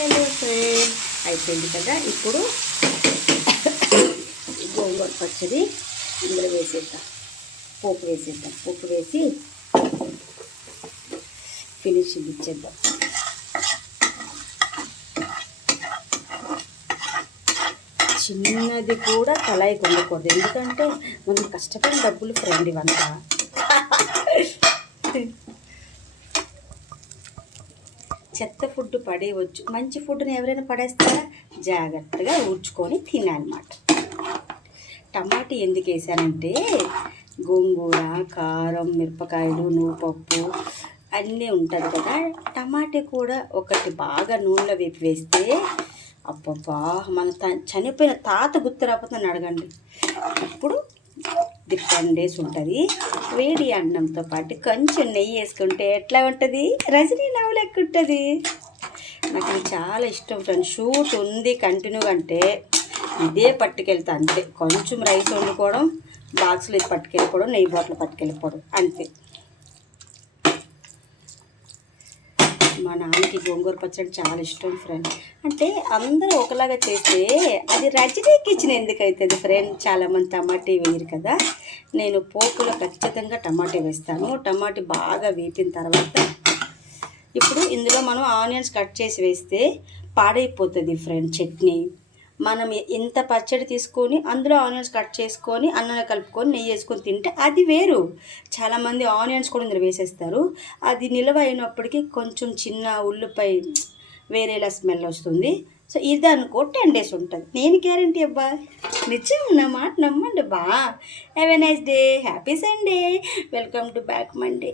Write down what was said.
Hello friend, అయిపోయింది కదా. ఇప్పుడు గోంగూర పచ్చడి ఇందులో వేసేద్దాం. పోపు వేసేద్దాం. పోపు వేసి ఫినిషింగ్ ఇచ్చేద్దాం. చిన్నది కూడా కళాయికి ఉండకూడదు, ఎందుకంటే మనం కష్టపడిన డబ్బులు ఫ్రెండ్ ఇవంతా. చెత్త ఫుడ్ పడేయవచ్చు, మంచి ఫుడ్ని ఎవరైనా పడేస్తారా? జాగ్రత్తగా ఊడ్చుకొని తినాలన్నమాట. టమాటా ఎందుకు వేసానంటే గోంగూర, కారం, మిరపకాయలు, నువ్వుపప్పు అన్నీ ఉంటుంది కదా. టమాటా కూడా ఒకటి బాగా నూనెలో వేపి వేస్తే అబ్బబ్బా, మన చనిపోయిన తాత గుర్తు రాకపోతే నన్ను అడగండి. ఇప్పుడు 10 days ఉంటుంది. వేడి అన్నంతో పాటు కొంచెం నెయ్యి వేసుకుంటే ఎట్లా ఉంటుంది? రజనీ నవ్వు లెక్క ఉంటుంది. నాకు ఇది చాలా ఇష్టం ఫ్రెండ్. షూట్ ఉంది కంటిన్యూగా అంటే ఇదే పట్టుకెళ్తా అంతే. కొంచెం రైస్ వండుకోవడం, బాక్స్లో ఇది పట్టుకెళ్ళిపోవడం, నెయ్యి బాటిల్ పట్టుకెళ్ళిపోవడం అంతే. మా నాన్నకి గోంగూర పచ్చడి చాలా ఇష్టం ఫ్రెండ్. అంటే అందరూ ఒకలాగా చేస్తే అది రజనీ కిచెన్ ఎందుకు అవుతుంది ఫ్రెండ్? చాలామంది టమాటా వేయరు కదా. నేను పోపులో ఖచ్చితంగా టమాటా వేస్తాను. టమాటా బాగా వేపిన తర్వాత ఇప్పుడు ఇందులో మనం ఆనియన్స్ కట్ చేసి వేస్తే పాడైపోతుంది ఫ్రెండ్ చట్నీ. మనం ఇంత పచ్చడి తీసుకొని అందులో ఆనియన్స్ కట్ చేసుకొని అన్నంలో కలుపుకొని నెయ్యి వేసుకొని తింటే అది వేరు. చాలామంది ఆనియన్స్ కూడా ఇందులో వేసేస్తారు. అది నిల్వ అయినప్పటికీ కొంచెం చిన్న ఉల్లిపాయ వేరేలా స్మెల్ వస్తుంది. సో ఇది అనుకో 10 days ఉంటుంది. నేను గ్యారంటీ అబ్బా, నిజం, నా మాట నమ్మండి బా. Have a nice day, happy Sunday, welcome to back Monday.